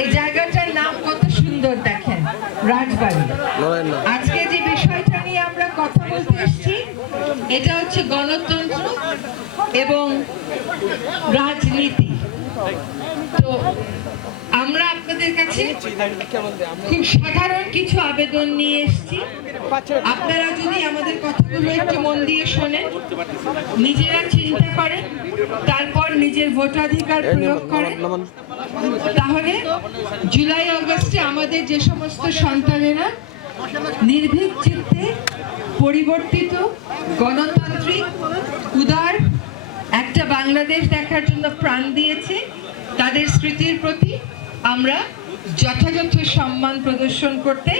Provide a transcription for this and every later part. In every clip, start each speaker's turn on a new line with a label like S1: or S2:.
S1: এই জায়গাটার নাম কত সুন্দর দেখেন রাজবাড়ি। আজকে যে বিষয়টা নিয়ে আমরা কথা বলতে এসেছি এটা হচ্ছে গণতন্ত্র এবং রাজনীতি। তো আমরা আপনাদের কাছে খুব সাধারণ কিছু আবেদন নিয়ে এসেছি। আপনারা যদি আমাদের কথাগুলো একটু মন দিয়ে শোনেন, নিজেরা চিন্তা করেন, তারপর নিজের ভোটাধিকার প্রয়োগ করেন, তাহলে জুলাই অগস্টে আমাদের যে সমস্ত সন্তানেরা নির্ভীক চিত্তে পরিবর্তিত, গণতান্ত্রিক, উদার একটা বাংলাদেশ দেখার জন্য প্রাণ দিয়েছে। তাদের স্মৃতির প্রতি আমরা যথাযথ সম্মান প্রদর্শন করতে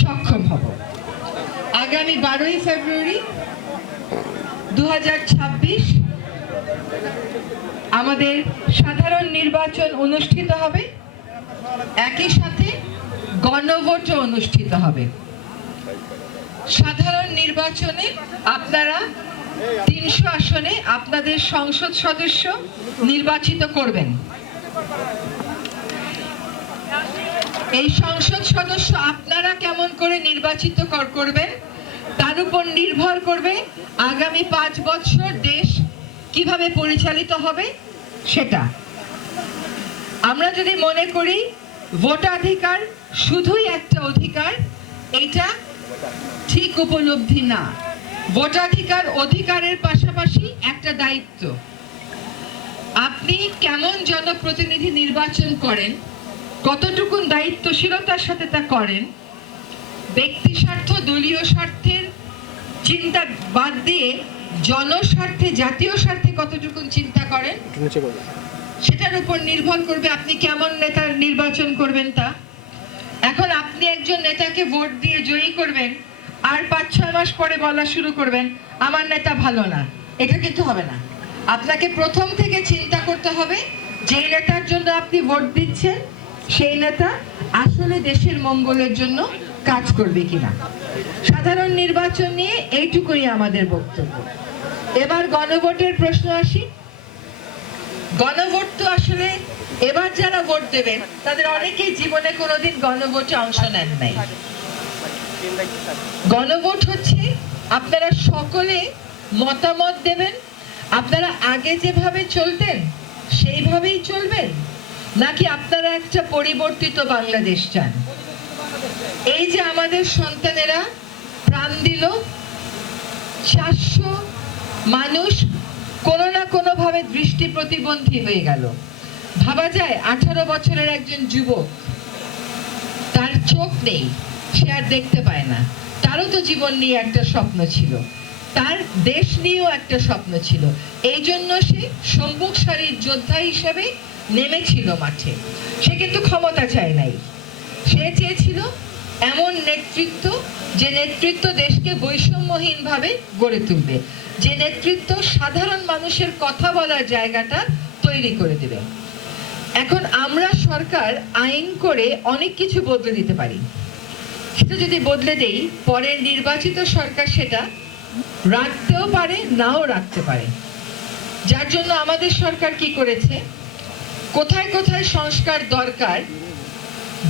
S1: সক্ষম হব। আগামী বারোই ফেব্রুয়ারি দু হাজার ছাব্বিশ আমাদের সাধারণ নির্বাচন অনুষ্ঠিত হবে। একই সাথে গণভোটও অনুষ্ঠিত হবে। সাধারণ নির্বাচনে আপনারা তিনশো আসনে আপনাদের সংসদ সদস্য নির্বাচিত করবেন। এই সংসদ সদস্য আপনারা কেমন করে নির্বাচিত করবেন, তার উপর নির্ভর করবে আগামী পাঁচ বছর দেশ কীভাবে পরিচালিত হবে সেটা। আমরা যদি মনে করি ভোটাধিকার শুধুই একটা অধিকার, এটা ঠিক উপলব্ধি না। ভোটাধিকার অধিকারের পাশাপাশি একটা দায়িত্ব। আপনি কেমন জনপ্রতিনিধি নির্বাচন করেন কতটুকুন দায়িত্বশীলতার সাথে তা করেন ব্যক্তি স্বার্থ দলীয় স্বার্থের চিন্তা বাদ দিয়ে জনস্বার্থে জাতীয় স্বার্থে কতটুকুন চিন্তা করেন? সেটার উপর নির্ভর করবে আপনি কেমন নেতার নির্বাচন করবেন তা। এখন আপনি একজন নেতাকে ভোট দিয়ে জয়ী করবেন আর পাঁচ, ছয় মাস পরে বলা শুরু করবেন, আমার নেতা ভালো না। এটা কিন্তু হবে না। আপনাকে প্রথম থেকে চিন্তা করতে হবে, যেই নেতার জন্য আপনি ভোট দিচ্ছেন, সেই নেতা আসলে দেশের মঙ্গলের জন্য কাজ করবে কিনা। সাধারণ নির্বাচন নিয়ে এইটুকুই আমাদের বক্তব্য। এবার গণভোটের প্রশ্ন আসি। গণভোট তো আসলে এবার যারা ভোট দেবেন, তাদের অনেকেই জীবনে কোনোদিন গণভোটে অংশ নেন নাই। গণভোট হচ্ছে, আপনারা সকলে মতামত দেবেন। আপনারা আগে যেভাবে চলতেন, সেইভাবেই চলবেন। নাকি আপনারা একটা পরিবর্তিত বাংলাদেশ চান? এই যে আমাদের সন্তানেরা প্রাণ দিল, চারশো মানুষ কোনো না কোনোভাবে দৃষ্টি প্রতিবন্ধী হয়ে গেল। ভাবা যায়, আঠারো বছরের একজন যুবক, তার চোখ নেই। সে আর দেখতে পায় না। তারও তো জীবন নিয়ে একটা স্বপ্ন ছিল। তার দেশ নিয়েও একটা স্বপ্ন ছিল। এই জন্য সে সম্মুখ সারির যোদ্ধা হিসেবে নেমেছিল মাঠে। সে কিন্তু ক্ষমতা চায় নাই। সে চেয়েছিল এমন নেতৃত্ব যে নেতৃত্ব দেশকে বৈষম্যহীনভাবে গড়ে তুলবে। যে নেতৃত্ব সাধারণ মানুষের কথা বলার জায়গাটা তৈরি করে দেবে। এখন আমরা সরকার আইন করে অনেক কিছু বদলে দিতে পারি। সেটা যদি বদলে দেই, পরে নির্বাচিত সরকার সেটা রাখতেও পারে, নাও রাখতে পারে। যার জন্য আমাদের সরকার কি করেছে? কোথায় কোথায় সংস্কার দরকার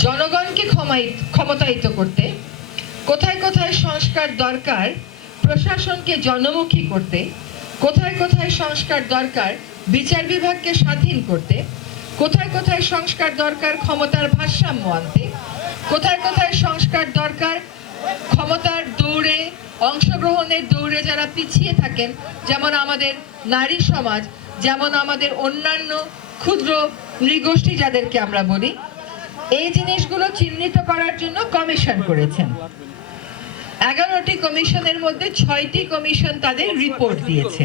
S1: জনগণকে ক্ষমাই ক্ষমতায়িত করতে, কোথায় কোথায় সংস্কার দরকার প্রশাসনকে জনমুখী করতে, কোথায় কোথায় সংস্কার দরকার বিচার বিভাগকে স্বাধীন করতে, কোথায় কোথায় সংস্কার দরকার ক্ষমতার ভারসাম্য আনতে কোথায় কোথায় সংস্কার দরকার? ক্ষমতার দৌড়ে, অংশগ্রহণের দৌড়ে যারা পিছিয়ে থাকেন, যেমন আমাদের নারী সমাজ, যেমন আমাদের অন্যান্য ক্ষুদ্র নৃগোষ্ঠী যাদেরকে আমরা বলি, এই জিনিসগুলো চিহ্নিত করার জন্য কমিশন করেছেন। এগারোটি কমিশনের মধ্যে ছয়টি কমিশন তাদের রিপোর্ট দিয়েছে।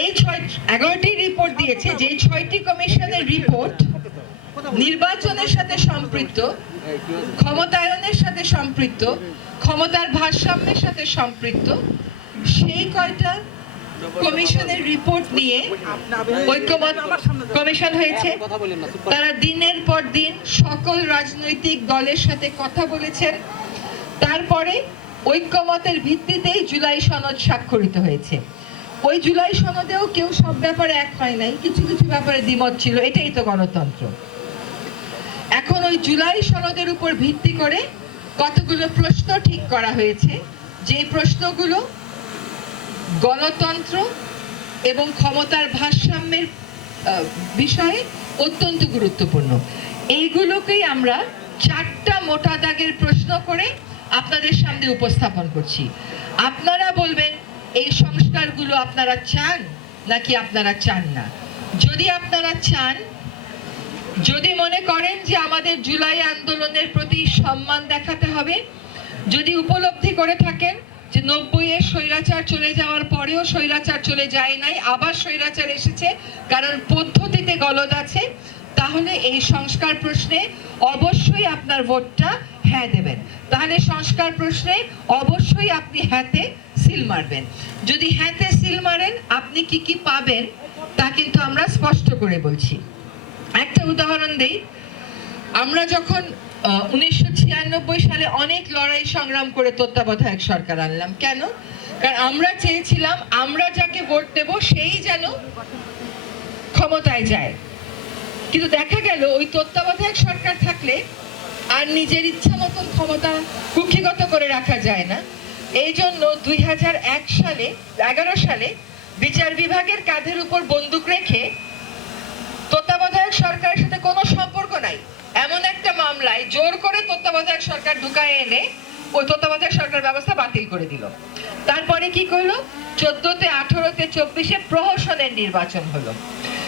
S1: এই ছয় এগারোটি রিপোর্ট দিয়েছে যে ছয়টি কমিশনের রিপোর্ট নির্বাচনের সাথে সম্পৃক্ত ক্ষমতায়নের সাথে সম্পৃক্ত, ক্ষমতার ভারসাম্যের সাথে সম্পৃক্ত, সেই কয়টা কমিশনের রিপোর্ট নিয়ে ঐক্যমত কমিশন হয়েছে। তারা দিনের পর দিন সকল রাজনৈতিক দলের সাথে কথা বলেছেন। তারপরে ঐক্যমতের ভিত্তিতেই জুলাই সনদ স্বাক্ষরিত হয়েছে। ওই জুলাই সনদেও কেউ সব ব্যাপারে এক হয় নাই, কিছু কিছু ব্যাপারে দ্বিমত ছিল, এটাই তো গণতন্ত্র। এখন ওই জুলাই সনদের উপর ভিত্তি করে কতগুলো প্রশ্ন ঠিক করা হয়েছে। যে প্রশ্নগুলো গণতন্ত্র এবং ক্ষমতার ভারসাম্যের বিষয়ে অত্যন্ত গুরুত্বপূর্ণ। এইগুলোকেই আমরা চারটা মোটা দাগের প্রশ্ন করে আপনাদের সামনে উপস্থাপন করছি। আপনারা বলবেন, এই সংস্কারগুলো আপনারা চান নাকি আপনারা চান না? যদি আপনারা চান যদি মনে করেন যে আমাদের জুলাই আন্দোলনের প্রতি সম্মান দেখাতে হবে, যদি উপলব্ধি করে থাকেন যে নব্বই এর স্বৈরাচার চলে যাওয়ার পরেও স্বৈরাচার চলে যায় নাই, আবার স্বৈরাচার এসেছে, কারণ পদ্ধতিতে গলদ আছে, তাহলে এই সংস্কার প্রশ্নে অবশ্যই আপনার ভোটটা হ্যাঁ দেবেন। তাহলে সংস্কার প্রশ্নে অবশ্যই আপনি হ্যাঁতে সিল মারবেন। যদি হ্যাঁতে সিল মারেন, আপনি কি কি পাবেন তা কিন্তু আমরা স্পষ্ট করে বলছি। একটা উদাহরণ দেই। আমরা যখন উনিশশো ছিয়ানব্বই সালে অনেক লড়াই সংগ্রাম করে তত্ত্বাবধায়ক সরকার আনলাম। কেন? কারণ আমরা চেয়েছিলাম, আমরা যাকে ভোট দেব, সেই যেন ক্ষমতায় যায়। কিন্তু দেখা গেল, ওই তত্ত্বাবধায়ক সরকার থাকলে আর নিজের ইচ্ছা মতন ক্ষমতা কুক্ষিগত করে রাখা যায় না। এই জন্য দুই হাজার এক সালে, এগারো সালে বিচার বিভাগের কাঁধের উপর বন্দুক রেখে সরকারের সাথে কোনো সম্পর্ক নাই। এমন একটা মামলায় জোর করে তত্ত্বাবধায়ক সরকার ঢুকায় এনে ওই তত্ত্বাবধায়ক সরকার ব্যবস্থা বাতিল করে দিল। তারপরে কি করল? চোদ্দতে, আঠারোতে, চব্বিশে প্রহসনের নির্বাচন হলো।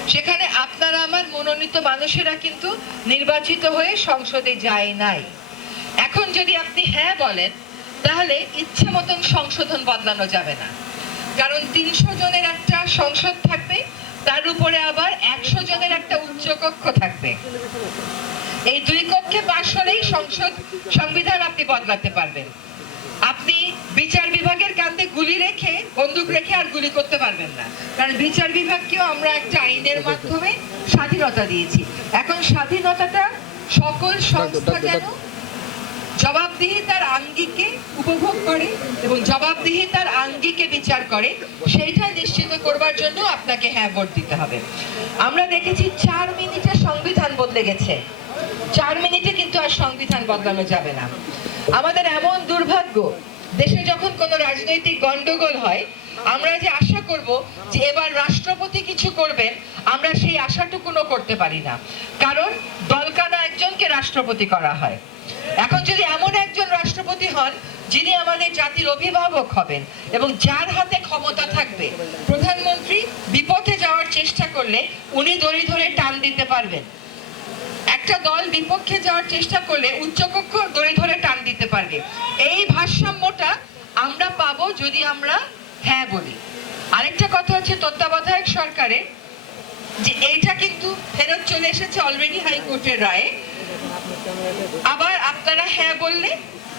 S1: সেখানে আপনারা আমার মনোনীত মানুষেরা কিন্তু নির্বাচিত হয়ে সংসদে যায় নাই। এখন যদি আপনি হ্যাঁ বলেন, তাহলে ইচ্ছে মতন সংশোধন বদলানো যাবে না। কারণ তিনশো জনের একটা সংসদ থাকবে তার উপরে আবার একশো জনের একটা উচ্চকক্ষ থাকবে। এই দুই কক্ষে পাশ হলেই সংসদ সংবিধান আপনি বদলাতে পারবেন। আপনি বিচার বিভাগের কান্দে গুলি রেখে বন্দুক রেখে আর গুলি করতে পারবেন না। কারণ বিচার বিভাগকেও আমরা একটা আইনের মাধ্যমে স্বাধীনতা দিয়েছি। এখন স্বাধীনতাটা সকল সংস্থা যেন জবাবদিহিতার আঙ্গিকে উপভোগ করে এবং জবাবদিহিতার আঙ্গিকে বিচার করে সেইটা করবার জন্য আপনাকে হ্যাঁ ভোট দিতে হবে। আমরা দেখেছি চার মিনিটে সংবিধান বদলে গেছে। চার মিনিটে কিন্তু আর সংবিধান বদলানো যাবে না। আমাদের এমন দুর্ভাগ্য, দেশে যখন কোনো রাজনৈতিক গন্ডগোল হয়, আমরা যে আশা করব যে এবার রাষ্ট্রপতি কিছু করবেন, আমরা সেই আশাটুকুনও করতে পারি না। কারণ দলকানা একজনকে রাষ্ট্রপতি করা হয়। এখন যদি এমন একজন রাষ্ট্রপতি হন যিনি আমাদের জাতির অভিভাবক হবেন এবং যার হাতে ক্ষমতা থাকবে। প্রধানমন্ত্রী, বিপথে যাওয়ার চেষ্টা করলে উনি দড়ি ধরে টান দিতে পারবেন। একটা দল বিপক্ষে যাওয়ার চেষ্টা করলে উচ্চকক্ষ দড়ি ধরে টান দিতে পারবে। এই ভারসাম্যটা আমরা পাবো যদি আমরা হ্যাঁ বলি। আরেকটা কথা হচ্ছে তত্ত্বাবধায়ক সরকারের যে এইটা কিন্তু ফেরত চলে এসেছে অলরেডি হাইকোর্টের রায়ে। আবার আপনারা হ্যাঁ বললে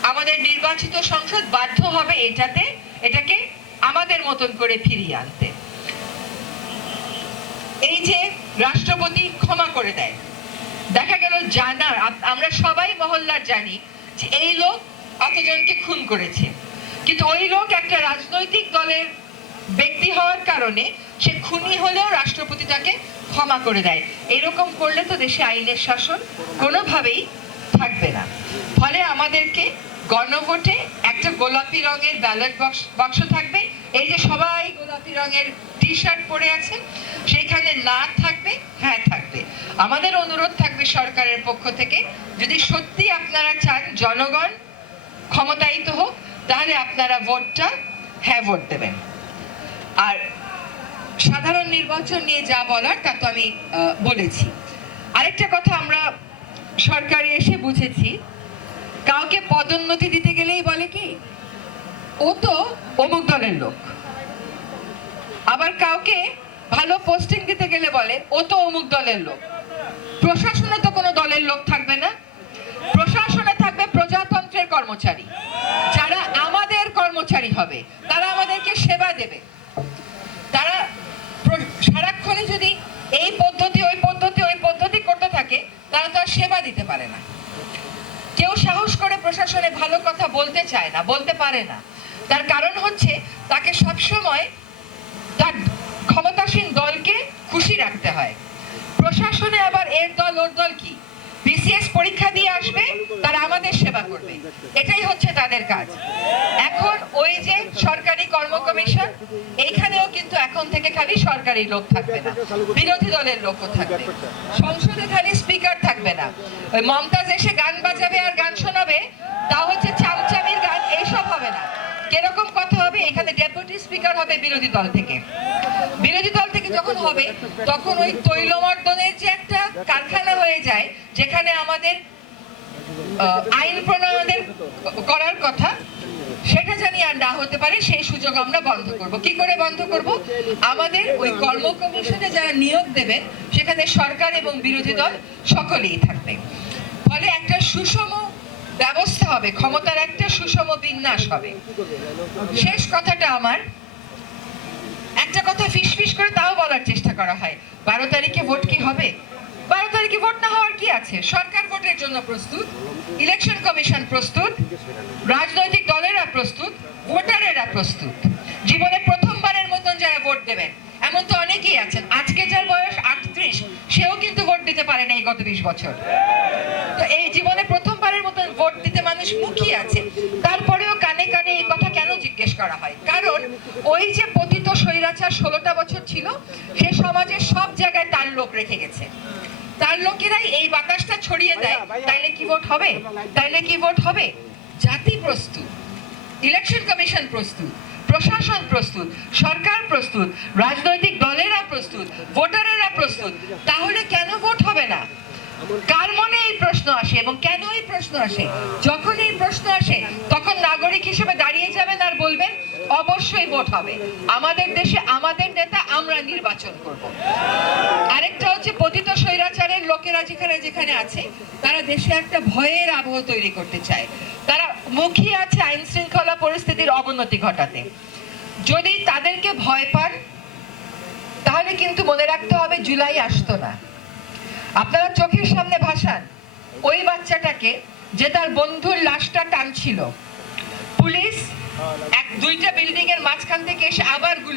S1: আমাদের নির্বাচিত সংসদ বাধ্য হবে এটাতে, এটাকে আমাদের মতন করে ফিরিয়ে আনতে। এই যে রাষ্ট্রপতি ক্ষমা করে দেয়, দেখা গেল জানার আমরা সবাই মহল্লার জানি যে এই লোক অতজনকে খুন করেছে। কিন্তু ওই লোক একটা রাজনৈতিক দলের ব্যক্তি হওয়ার কারণে সে খুনি হলেও রাষ্ট্রপতি তাকে ক্ষমা করে দেয়। এরকম করলে তো দেশে আইনের শাসন কোনোভাবেই থাকবে না। ফলে আমাদেরকে গণভোটে একটা গোলাপি রঙের ব্যালট বক্স থাকবে। এই যে সবাই গোলাপি রঙের টি শার্ট পরে আছে, সেখানে না থাকবে হ্যাঁ থাকবে। আমাদের অনুরোধ থাকবে সরকারের পক্ষ থেকে, যদি সত্যি আপনারা চান জনগণ ক্ষমতায়িত হোক, তাহলে আপনারা ভোটটা হ্যাঁ ভোট দেবেন। আর সাধারণ নির্বাচন নিয়ে যা বলার, তা তো আমি বলেছি। আরেকটা কথা আমরা সরকারে এসে বুঝেছি কাউকে পদোন্নতি দিতে গেলেই বলে কি? ও তো অমুক দলের লোক। আবার কাউকে ভালো পোস্টিং দিতে গেলে বলে, ও তো অমুক দলের লোক। প্রশাসনে তো কোনো দলের লোক থাকবে না। প্রশাসনে থাকবে প্রজাতন্ত্রের কর্মচারী। যারা আমাদের কর্মচারী হবে, তারা আমাদেরকে সেবা দেবে। প্রশাসনে ভালো কথা বলতে চায় না, বলতে পারে না। তার কারণ হচ্ছে, তাকে সবসময় তার ক্ষমতাসীন দলকে খুশি রাখতে হয়। প্রশাসনে আবার এর দল, ওর দল কি? বিসিএস পরীক্ষা দিয়ে আসবে, তারা আমাদের সেবা করবে। এটাই হচ্ছে তাদের কাজ। কমিশন, এইখানেও কিন্তু এখন থেকে খালি সরকারি লোক থাকবে না, বিরোধী দলের লোকও থাকবে। সংসদে খালি স্পিকার থাকবে না। ওই মমতাজ এসে গান বাজাবে আর গান শোনাবে, তা হচ্ছে চামচামির গান, এইসব হবে না। কীরকম কথা হবে? এখানে ডেপুটি স্পিকার হবে বিরোধী দল থেকে। বিরোধী দল থেকে যখন হবে, তখন ওই তৈলমর্দনের যে একটা কারখানা হয়ে যায়, যেখানে আমাদের আইন প্রণয়নের করার কথা সেটা জানি আর না হতে পারে, সেই সুযোগ আমরা বন্ধ করব। কি করে বন্ধ করব? আমাদের ওই কর্ম কমিশনে যারা নিয়োগ দেবে, সেখানে সরকার এবং বিরোধী দল সকলেই থাকবে। ফলে একটা সুষম ব্যবস্থা হবে, ক্ষমতার একটা সুষম বিন্যাস হবে। শেষ কথাটা আমার। একটা কথা ফিসফিস করে তাও বলার চেষ্টা করা হয়। বারো তারিখে ভোট কি হবে? বারো তারিখে ভোট না হওয়ার কি আছে? সরকার ভোটের জন্য প্রস্তুত, ইলেকশন কমিশন প্রস্তুত, রাজনৈতিক দলেরা প্রস্তুত, ভোটারেরা প্রস্তুত। জীবনে প্রথমবারের মতন যারা ভোট দেবেন, এমন তো অনেকেই আছেন। আজকে যার বয়স আটত্রিশ, সেও কিন্তু ভোট দিতে পারে না এই গত বিশ বছর। তো এই জীবনে প্রথমবারের মতন ভোট দিতে মানুষ মুখিয়ে আছে। তারপরেও কানে কানে এই কথা কেন জিজ্ঞেস করা হয়? কারণ ওই যে পতিত স্বৈরাচার ষোলোটা বছর ছিল, সে সমাজের সব জায়গায় তার লোক রেখে গেছে। তার লোকেরাই এই বাতাসটা ছড়িয়ে দেয়। তাইলে কি ভোট হবে? তাইলে কি ভোট হবে? জাতি প্রস্তুত ইলেকশন কমিশন প্রস্তুত প্রশাসন প্রস্তুত সরকার প্রস্তুত রাজনৈতিক দলেরা প্রস্তুত ভোটারেরা প্রস্তুত তাহলে কেন ভোট হবে না? কার মনে এই প্রশ্ন আসে এবং কেন এই প্রশ্ন আসে? যখন এই প্রশ্ন আসে তখন নাগরিক হিসেবে দাঁড়িয়ে যাবেন আর বলবেন অবশ্যই ভোট হবে। আমাদের দেশে আমাদের নেতা আমরা নির্বাচন করব। আরেকটা হচ্ছে পতিত স্বৈরাচারের লোকেরা যেখানে যেখানে আছে, তারা দেশে একটা ভয়ের আবহ তৈরি করতে চায়। তারা মুখিয়ে আছে আইন শৃঙ্খলা পরিস্থিতির অবনতি ঘটাতে। যদি তাদেরকে ভয় পান, তাহলে কিন্তু মনে রাখতে হবে জুলাই আসতো না। আপনারা চোখের সামনে ভাসান, ওই বাচ্চাটাকে যে তার বন্ধুর লাশটা টানছিল। পুলিশ এক দুইটা বিল্ডিং এর মাঝখান থেকে এসে আবার গুলি